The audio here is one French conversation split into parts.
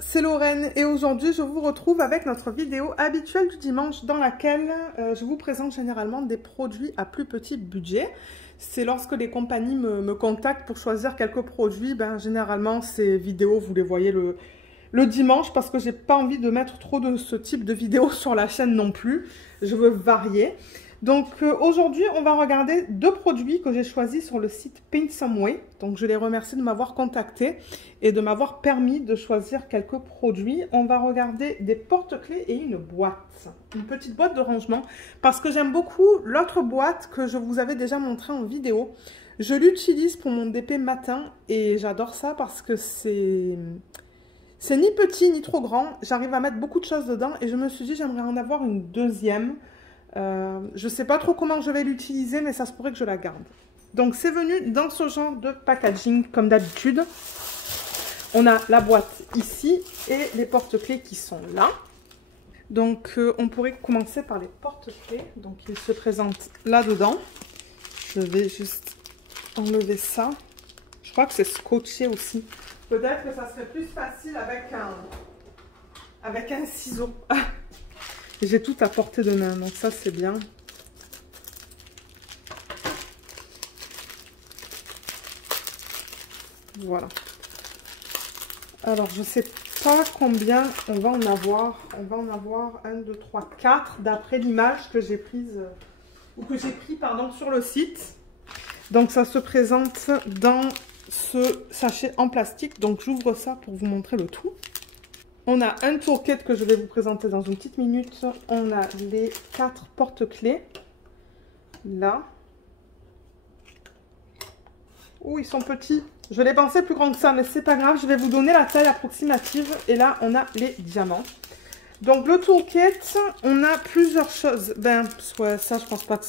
c'est Lorraine et aujourd'hui je vous retrouve avec notre vidéo habituelle du dimanche dans laquelle je vous présente généralement des produits à plus petit budget. C'est lorsque les compagnies me contactent pour choisir quelques produits, généralement ces vidéos vous les voyez le dimanche parce que j'ai pas envie de mettre trop de ce type de vidéos sur la chaîne non plus. Je veux varier. Donc aujourd'hui, on va regarder deux produits que j'ai choisis sur le site Paint Some Way. Donc je les remercie de m'avoir contacté et de m'avoir permis de choisir quelques produits. On va regarder des porte-clés et une boîte. Une petite boîte de rangement parce que j'aime beaucoup l'autre boîte que je vous avais déjà montrée en vidéo. Je l'utilise pour mon DP matin et j'adore ça parce que c'est ni petit ni trop grand. J'arrive à mettre beaucoup de choses dedans et je me suis dit j'aimerais en avoir une deuxième. Je ne sais pas trop comment je vais l'utiliser, mais ça se pourrait que je la garde. Donc, c'est venu dans ce genre de packaging, comme d'habitude. On a la boîte ici et les porte-clés qui sont là. Donc, on pourrait commencer par les porte-clés. Donc, ils se présentent là-dedans. Je vais juste enlever ça. Je crois que c'est scotché aussi. Peut-être que ça serait plus facile avec un ciseau. J'ai tout à portée de main, donc ça c'est bien. Voilà. Alors je sais pas combien on va en avoir. On va en avoir 1, 2, 3, 4 d'après l'image que j'ai prise ou que j'ai pris pardon sur le site. Donc ça se présente dans ce sachet en plastique. Donc j'ouvre ça pour vous montrer le tout. On a un toolkit que je vais vous présenter dans une petite minute. On a les 4 porte-clés. Là. Oh, ils sont petits. Je les pensais plus grands que ça, mais c'est pas grave. Je vais vous donner la taille approximative. Et là, on a les diamants. Donc, le toolkit, on a plusieurs choses. Ouais, ça, je pense pas que...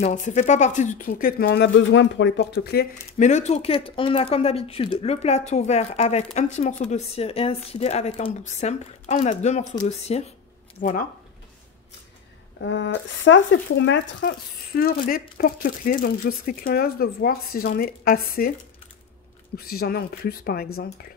Non, ça fait pas partie du toolkit, mais on a besoin pour les porte-clés. Mais le toolkit, on a comme d'habitude le plateau vert avec un petit morceau de cire et un stylet avec un bout simple. Ah, on a 2 morceaux de cire. Voilà. Ça, c'est pour mettre sur les porte-clés. Donc, je serais curieuse de voir si j'en ai assez. Ou si j'en ai en plus, par exemple.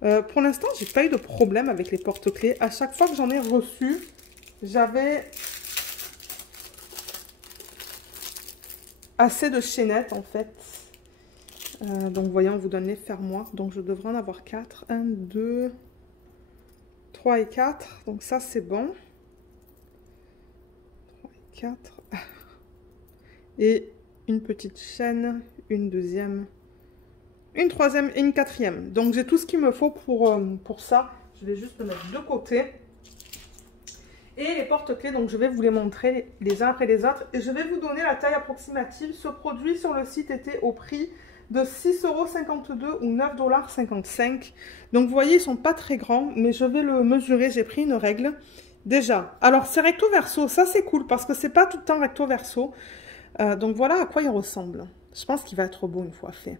Pour l'instant, j'ai pas eu de problème avec les porte-clés. À chaque fois que j'en ai reçu, j'avais... assez de chaînettes en fait. Donc vous voyez, on vous donne les fermoirs. Donc je devrais en avoir 4. 1, 2, 3 et 4. Donc ça c'est bon. 3 et 4. Et une petite chaîne, une deuxième, une troisième et une quatrième. Donc j'ai tout ce qu'il me faut pour ça. Je vais juste le mettre de côté. Et les porte-clés, donc je vais vous les montrer les uns après les autres. Et je vais vous donner la taille approximative. Ce produit sur le site était au prix de 6,52 € ou 9,55 $. Donc vous voyez, ils ne sont pas très grands, mais je vais le mesurer. J'ai pris une règle. Déjà, alors c'est recto verso, ça c'est cool parce que c'est pas tout le temps recto verso. Donc voilà à quoi il ressemble. Je pense qu'il va être beau une fois fait.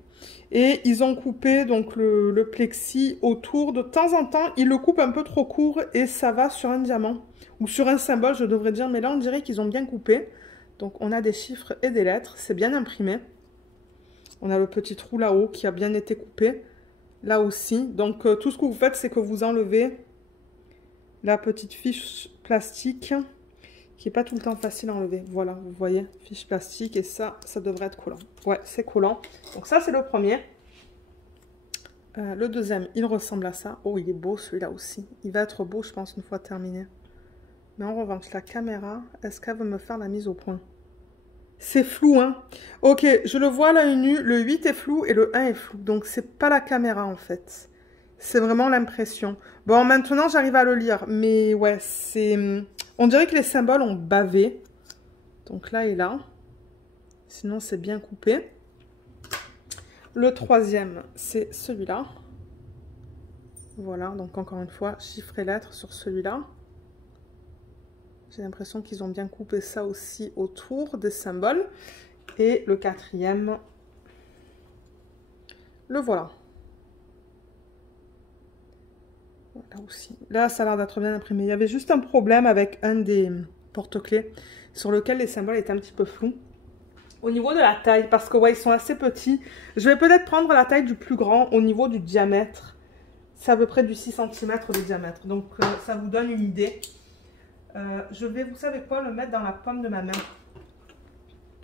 Et ils ont coupé donc le plexi autour. De temps en temps, ils le coupent un peu trop court et ça va sur un diamant. Ou sur un symbole, je devrais dire. Mais là, on dirait qu'ils ont bien coupé. Donc, on a des chiffres et des lettres. C'est bien imprimé. On a le petit trou là-haut qui a bien été coupé. Là aussi. Donc, tout ce que vous faites, c'est que vous enlevez la petite fiche plastique qui n'est pas tout le temps facile à enlever. Voilà, vous voyez, fiche plastique. Et ça devrait être collant. Ouais, c'est collant. Donc, ça, c'est le premier. Le deuxième, il ressemble à ça. Oh, il est beau celui-là aussi. Il va être beau, je pense, une fois terminé. Mais en revanche, la caméra, est-ce qu'elle veut me faire la mise au point? C'est flou, hein? Ok, je le vois à l'œil nu, le 8 est flou et le 1 est flou. Donc, c'est pas la caméra, en fait. C'est vraiment l'impression. Bon, maintenant, j'arrive à le lire. Mais ouais, c'est... On dirait que les symboles ont bavé. Donc là et là. Sinon, c'est bien coupé. Le troisième, c'est celui-là. Voilà, donc encore une fois, chiffres et lettres sur celui-là. J'ai l'impression qu'ils ont bien coupé ça aussi autour des symboles. Et le quatrième, le voilà. Là aussi. Là, ça a l'air d'être bien imprimé. Il y avait juste un problème avec un des porte-clés sur lequel les symboles étaient un petit peu flous. Au niveau de la taille, parce que ouais, ils sont assez petits. Je vais peut-être prendre la taille du plus grand au niveau du diamètre. c'est à peu près du 6 cm de diamètre. Donc, ça vous donne une idée. Je vais, vous savez quoi, le mettre dans la paume de ma main.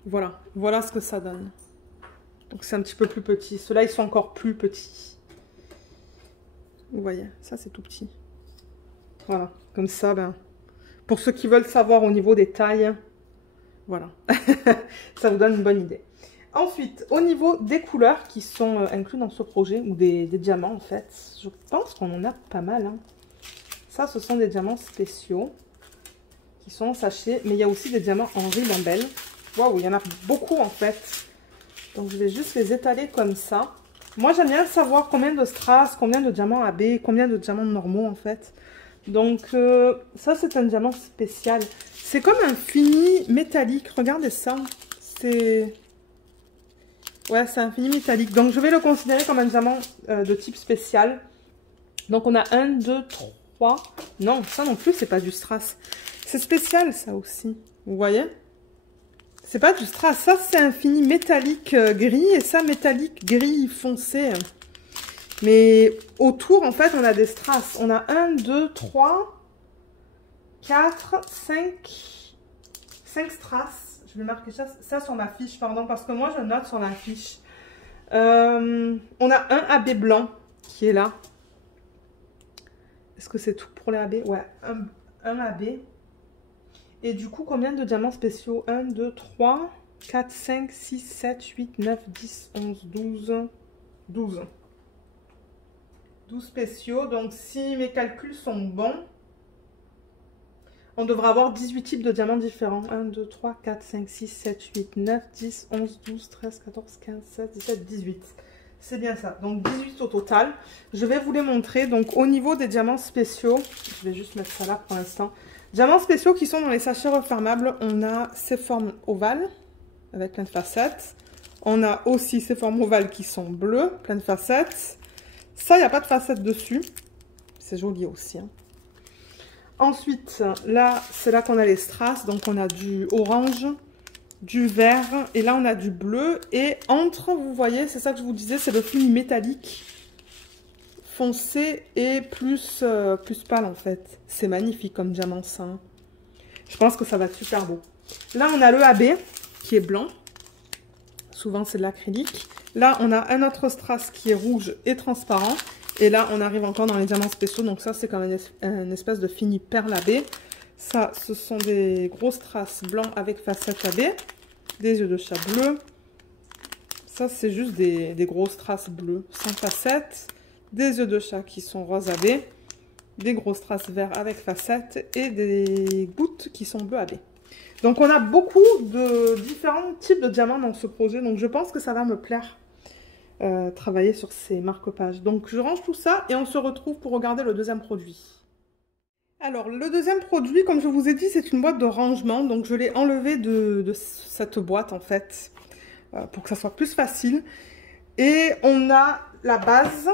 Voilà, voilà ce que ça donne. Donc, c'est un petit peu plus petit. Ceux-là, ils sont encore plus petits. Vous voyez, ça, c'est tout petit. Voilà, comme ça, ben, pour ceux qui veulent savoir au niveau des tailles, voilà. Ça vous donne une bonne idée. Ensuite, au niveau des couleurs qui sont inclus dans ce projet, ou des diamants, en fait, je pense qu'on en a pas mal, hein. Ça, ce sont des diamants spéciaux. Qui sont en sachet, mais il y a aussi des diamants en ribambelle. Waouh, il y en a beaucoup en fait. Donc je vais juste les étaler comme ça. Moi j'aime bien savoir combien de strass, combien de diamants AB, combien de diamants normaux en fait. Donc ça c'est un diamant spécial. C'est comme un fini métallique, regardez ça. C'est... Ouais, c'est un fini métallique. Donc je vais le considérer comme un diamant de type spécial. Donc on a 1, 2, 3. Non, ça non plus c'est pas du strass. C'est spécial, ça aussi. Vous voyez? C'est pas du strass. Ça, c'est un fini métallique gris. Et ça, métallique gris foncé. Mais autour, en fait, on a des strass. On a 1, 2, 3, 4, 5 strass. Je vais marquer ça sur ma fiche, pardon. Parce que moi, je note sur la fiche. On a un AB blanc qui est là. Est-ce que c'est tout pour les AB? Ouais, un AB. Et du coup, combien de diamants spéciaux? 1, 2, 3, 4, 5, 6, 7, 8, 9, 10, 11, 12, 12. 12 spéciaux. Donc, si mes calculs sont bons, on devra avoir 18 types de diamants différents. 1, 2, 3, 4, 5, 6, 7, 8, 9, 10, 11, 12, 13, 14, 15, 16, 17, 18. C'est bien ça. Donc, 18 au total. Je vais vous les montrer. Donc, au niveau des diamants spéciaux, je vais juste mettre ça là pour l'instant. Diamants spéciaux qui sont dans les sachets refermables, on a ces formes ovales avec plein de facettes. On a aussi ces formes ovales qui sont bleues, plein de facettes. Ça, il n'y a pas de facettes dessus. C'est joli aussi, hein. Ensuite, là, c'est là qu'on a les strass. Donc, on a du orange, du vert. Et là, on a du bleu. Et entre, vous voyez, c'est ça que je vous disais, c'est le fini métallique foncé et plus pâle en fait. C'est magnifique comme diamant ça. Je pense que ça va être super beau. Là on a le AB qui est blanc. Souvent c'est de l'acrylique. Là on a un autre strass qui est rouge et transparent. Et là on arrive encore dans les diamants spéciaux. Donc ça c'est comme une espèce de fini perle AB. Ça ce sont des gros strass blancs avec facettes AB. Des yeux de chat bleus. Ça c'est juste des gros strass bleus sans facettes. Des œufs de chat qui sont rose AB, des gros strass verts avec facettes et des gouttes qui sont bleues AB. Donc on a beaucoup de différents types de diamants dans ce projet, donc je pense que ça va me plaire travailler sur ces marque-pages. Donc je range tout ça et on se retrouve pour regarder le deuxième produit. Alors le deuxième produit, comme je vous ai dit, c'est une boîte de rangement, donc je l'ai enlevé de cette boîte en fait, pour que ça soit plus facile. Et on a la base,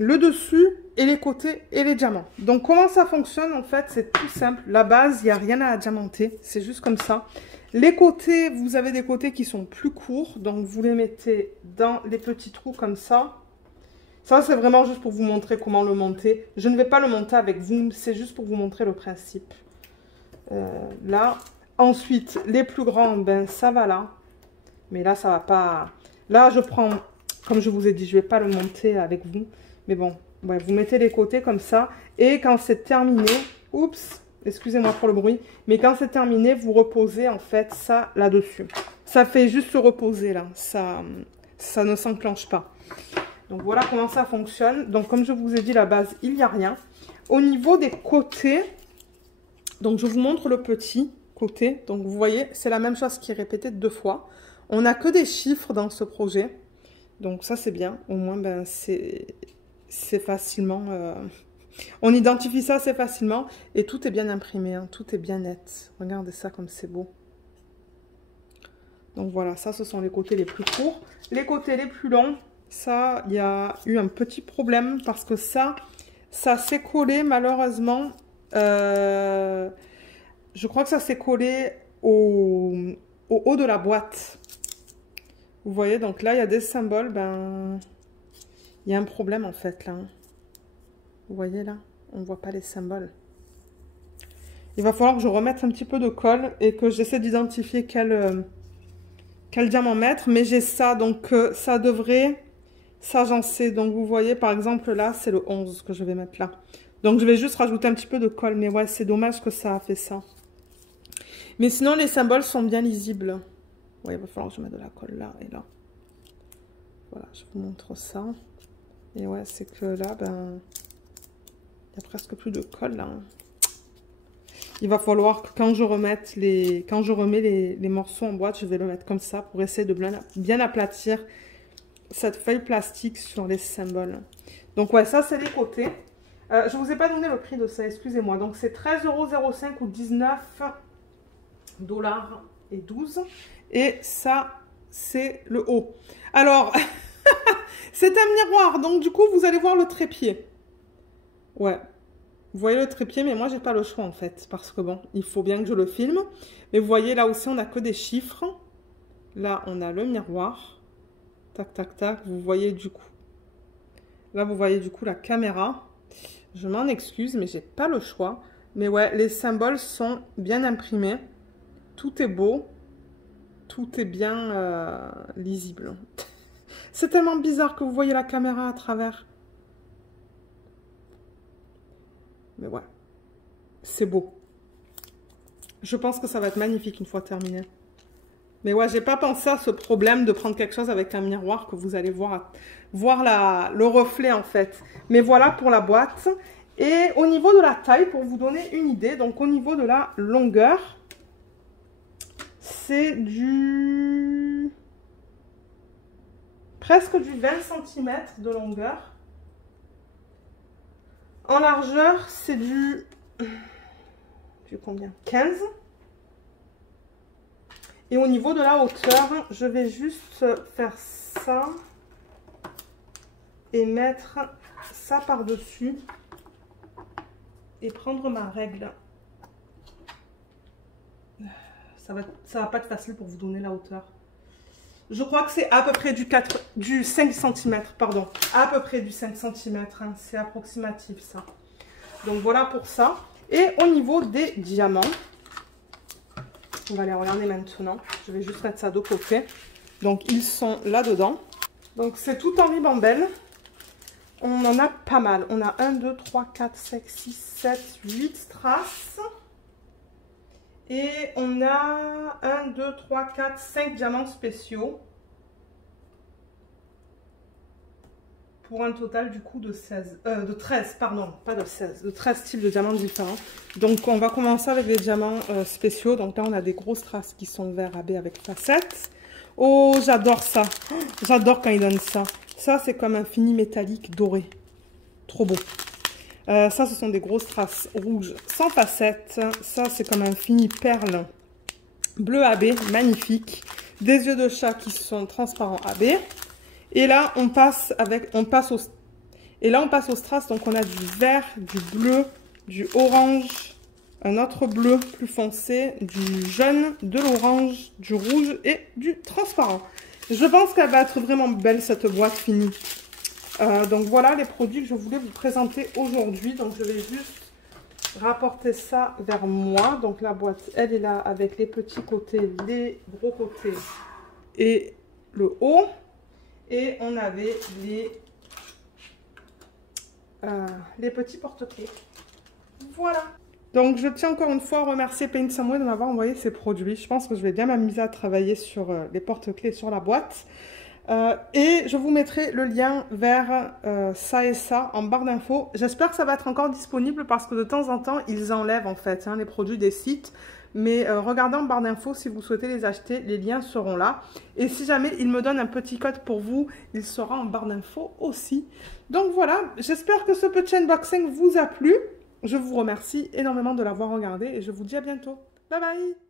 le dessus et les côtés et les diamants. Donc comment ça fonctionne en fait? C'est tout simple. La base, il n'y a rien à diamanter. C'est juste comme ça. Les côtés, vous avez des côtés qui sont plus courts. Donc vous les mettez dans les petits trous comme ça. Ça c'est vraiment juste pour vous montrer comment le monter. Je ne vais pas le monter avec vous. C'est juste pour vous montrer le principe. Là. Ensuite, les plus grands, ben ça va là. Mais là, ça va pas. Là, je prends, comme je vous ai dit, je ne vais pas le monter avec vous. Mais bon, ouais, vous mettez les côtés comme ça. Et quand c'est terminé, oups, excusez-moi pour le bruit. Mais quand c'est terminé, vous reposez en fait ça là-dessus. Ça fait juste se reposer là. Ça ne s'enclenche pas. Donc voilà comment ça fonctionne. Donc comme je vous ai dit, la base, il n'y a rien. Au niveau des côtés, donc je vous montre le petit côté. Donc vous voyez, c'est la même chose qui est répétée 2 fois. On n'a que des chiffres dans ce projet. Donc ça c'est bien. Au moins, ben, c'est facilement... on identifie ça assez facilement. Et tout est bien imprimé. Hein, tout est bien net. Regardez ça comme c'est beau. Donc voilà, ça ce sont les côtés les plus courts. Les côtés les plus longs, ça, il y a eu un petit problème. Parce que ça s'est collé malheureusement. Je crois que ça s'est collé au haut de la boîte. Vous voyez, donc là, il y a des symboles. Ben, il y a un problème en fait là. Vous voyez là, on ne voit pas les symboles. Il va falloir que je remette un petit peu de colle et que j'essaie d'identifier quel diamant mettre. Mais j'ai ça, donc ça devrait s'agencer. Donc vous voyez, par exemple, là, c'est le 11 que je vais mettre là. Donc je vais juste rajouter un petit peu de colle. Mais ouais, c'est dommage que ça a fait ça. Mais sinon, les symboles sont bien lisibles. Ouais, il va falloir que je mette de la colle là et là. Voilà, je vous montre ça. Et ouais, c'est que là, ben, il n'y a presque plus de colle là. Il va falloir que quand je remets les morceaux en boîte, je vais le mettre comme ça pour essayer de bien aplatir cette feuille plastique sur les symboles. Donc ouais, ça c'est les côtés. Je ne vous ai pas donné le prix de ça, excusez-moi. Donc c'est 13,05 € ou 19,12 $. Et ça, c'est le haut. Alors, c'est un miroir, donc du coup, vous allez voir le trépied. Ouais. Vous voyez le trépied, mais moi, j'ai pas le choix, en fait. Parce que, bon, il faut bien que je le filme. Mais vous voyez, là aussi, on n'a que des chiffres. Là, on a le miroir. Tac, tac, tac. Vous voyez, du coup. Là, vous voyez, du coup, la caméra. Je m'en excuse, mais j'ai pas le choix. Mais ouais, les symboles sont bien imprimés. Tout est beau. Tout est bien lisible. C'est tellement bizarre que vous voyez la caméra à travers. Mais ouais, c'est beau. Je pense que ça va être magnifique une fois terminé. Mais ouais, j'ai pas pensé à ce problème de prendre quelque chose avec un miroir que vous allez voir le reflet en fait. Mais voilà pour la boîte. Et au niveau de la taille, pour vous donner une idée, donc au niveau de la longueur, c'est presque du 20 cm de longueur. En largeur, c'est du combien? 15. Et au niveau de la hauteur, je vais juste faire ça et mettre ça par-dessus et prendre ma règle. Ça va pas être facile pour vous donner la hauteur. Je crois que c'est à peu près du 5 cm, pardon. À peu près du 5 cm, hein. C'est approximatif ça. Donc voilà pour ça. Et au niveau des diamants, on va les regarder maintenant. Je vais juste mettre ça de côté. Donc ils sont là-dedans. Donc c'est tout en ribambelle. On en a pas mal. On a 1, 2, 3, 4, 5, 6, 7, 8 strass. Et on a 1, 2, 3, 4, 5 diamants spéciaux. Pour un total du coup de 13, pardon, pas de 16, de 13 styles de diamants différents. Donc on va commencer avec les diamants spéciaux. Donc là on a des gros strass qui sont verts AB avec facettes. Oh, j'adore ça. J'adore quand ils donnent ça. Ça c'est comme un fini métallique doré. Trop beau. Ça, ce sont des gros strass rouges sans facettes. Ça, c'est comme un fini perle bleu AB, magnifique. Des yeux de chat qui sont transparents AB. Et là, on passe au strass. Donc, on a du vert, du bleu, du orange, un autre bleu plus foncé, du jaune, de l'orange, du rouge et du transparent. Je pense qu'elle va être vraiment belle, cette boîte finie. Donc voilà les produits que je voulais vous présenter aujourd'hui. Donc je vais juste rapporter ça vers moi. Donc la boîte, elle est là avec les petits côtés, les gros côtés et le haut. Et on avait les petits porte-clés. Voilà. Donc je tiens encore une fois à remercier Paint Somewhere de m'avoir envoyé ces produits. Je pense que je vais bien m'amuser à travailler sur les porte-clés sur la boîte. Et je vous mettrai le lien vers ça et ça en barre d'infos. J'espère que ça va être encore disponible parce que de temps en temps, ils enlèvent en fait les produits des sites. Mais regardez en barre d'infos si vous souhaitez les acheter, les liens seront là. Et si jamais ils me donnent un petit code pour vous, il sera en barre d'infos aussi. Donc voilà, j'espère que ce petit unboxing vous a plu. Je vous remercie énormément de l'avoir regardé et je vous dis à bientôt. Bye bye!